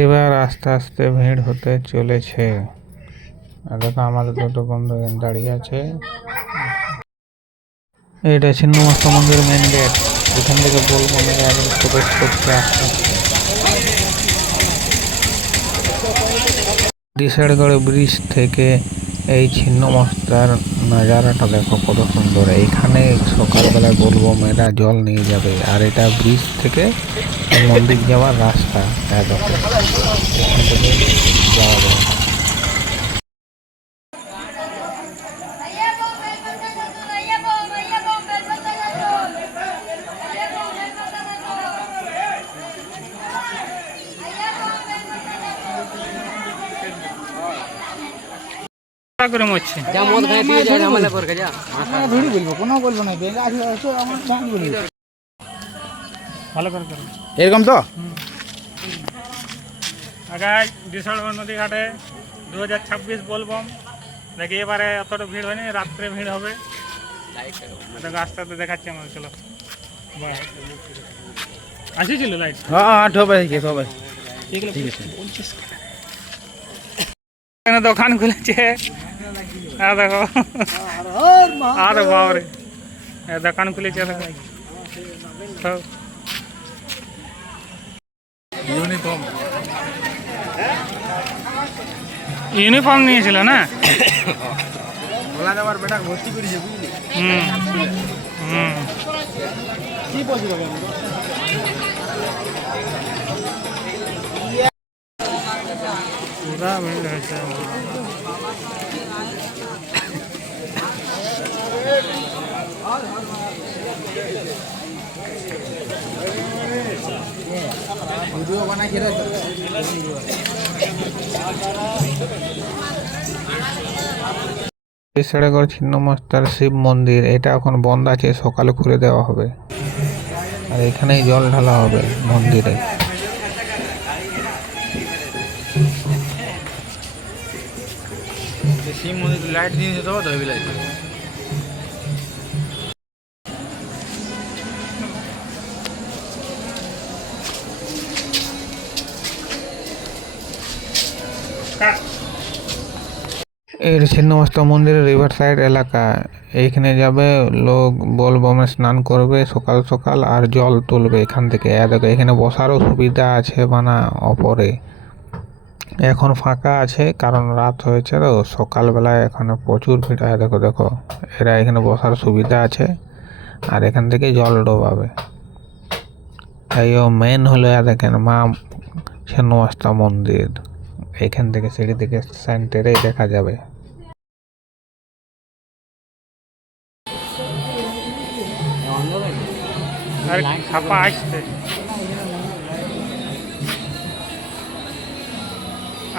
এবার আস্তে আস্তে ভিড় হতে চলেছে। দেখো আমাদের দুটো বন্ধু দাঁড়িয়ে আছে। এটা ছিন্নমস্তা মন্দিরের মেন গেট। এখান থেকে বলবো মেরে আগে প্রবেশ করছে আস্তে দিশাড়গড় ব্রিজ থেকে এই ছিন্নমস্তার নাজারাটা দেখো কত সুন্দর। এইখানে সকালবেলায় বলবো মেয়েরা জল নিয়ে যাবে। আর এটা ব্রিজ থেকে মন্দির যাওয়ার রাস্তা। দেখো এখান থেকে যাওয়া যায়। করে মরছে যা মদ খাই দিয়ে যায় ঝামেলা করে যা ভিড় বলবো কোনো বলবো না বেলা আছে আমার জান বলি ভালো করে করো এরকম তো আগাই দিশাড়গড় নদী ঘাটে 2026 বলবম দেখি এবারে অতটা ভিড় হয়নি, রাত্রে ভিড় হবে। দেখো আস্তে আস্তে দেখাচ্ছি আমার। চলো আসিছিল লাইট। হ্যাঁ সবাই সবাই ঠিক আছে। এখানে দোকান খুলেছে দেখো। আরে বাবরে দোকান খুলেছে দেখো। ইউনিফর্ম নিয়েছিল না? ভর্তি করেছে বুঝলি। পুরা ভিড় হয়েছে। দিশাড়গড় ছিন্নমস্তার শিব মন্দির, এটা এখন বন্ধ আছে, সকালে খুলে দেওয়া হবে। আর এখানেই জল ঢালা হবে মন্দিরে। শিব মন্দির লাইট দিয়ে যেতে হবে তো লাইট। এর ছিন্নমস্তা মন্দিরের রিভার সাইড এলাকা। এইখানে যাবে লোক, বলবমে স্নান করবে সকাল সকাল আর জল তুলবে এখান থেকে। দেখো এখানে বসারও সুবিধা আছে বানা ওপরে। এখন ফাঁকা আছে কারণ রাত হয়েছে তো, সকালবেলায় এখানে প্রচুর ভিড় হয়। দেখো দেখো এরা এখানে বসার সুবিধা আছে আর এখান থেকে জল ডোবাবে। এই মেন হলো দেখেন মা ছিন্নমস্তা মন্দির। এখান থেকে সিঁড়ি থেকে সেন্টারেই দেখা যাবে। ছাপা আসছে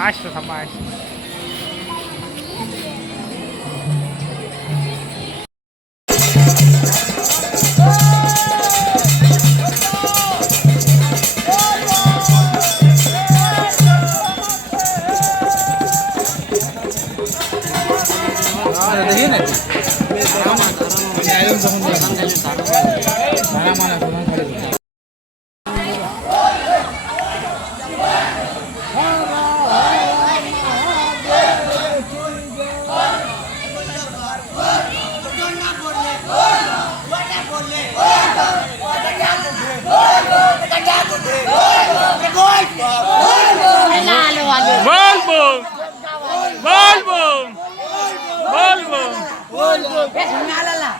আসছে ছাপা আসছে। देखिए ना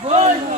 বলবো